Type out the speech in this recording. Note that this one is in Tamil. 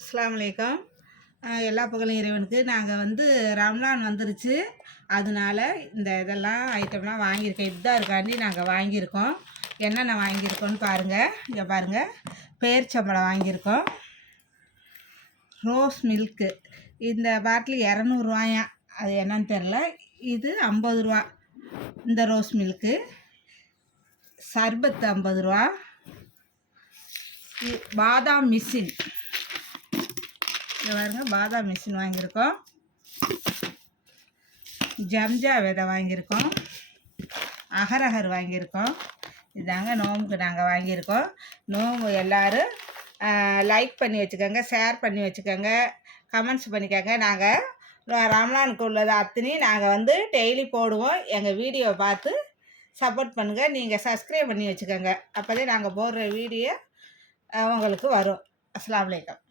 அஸ்லாம் வலைக்கம் எல்லா புகழும் இறைவனுக்கு. நாங்கள் வந்து ரம்லான் வந்துருச்சு. அதனால இந்த இதெல்லாம் ஐட்டம்லாம் வாங்கியிருக்கோம் இருக்காண்டி நாங்கள் வாங்கியிருக்கோம். என்னென்ன வாங்கியிருக்கோன்னு பாருங்கள் இங்கே பாருங்கள் பேர்ச்சம்பழம் வாங்கியிருக்கோம். Rose milk. இந்த பாட்டில் இரநூறுவாயா அது என்னன்னு தெரில. இது ஐம்பது ரூபா. இந்த ரோஸ் மில்க்கு. சர்பத்து ஐம்பது ரூபா. பாதாம் மிஷின். இங்கே பாருங்க பாதாம் மிஷின் வாங்கியிருக்கோம். ஜம்ஜா விதை வாங்கியிருக்கோம். அகரகர் வாங்கியிருக்கோம். இதாங்க நோம்புக்கு நாங்கள் வாங்கியிருக்கோம். நோம்பு எல்லோரும் லைக் பண்ணி வச்சுக்கோங்க ஷேர் பண்ணி வச்சுக்கோங்க கமெண்ட்ஸ் பண்ணிக்கோங்க. நாங்கள் ரம்லானுக்கு உள்ளது அத்தனையும் நாங்கள் வந்து டெய்லி போடுவோம். எங்கள் வீடியோவை பார்த்து சப்போர்ட் பண்ணுங்கள் நீங்கள் சப்ஸ்கிரைப் பண்ணி வச்சுக்கோங்க. அப்போதே நாங்கள் போடுற வீடியோ உங்களுக்கு வரும். அஸ்லாம் வலைக்கம்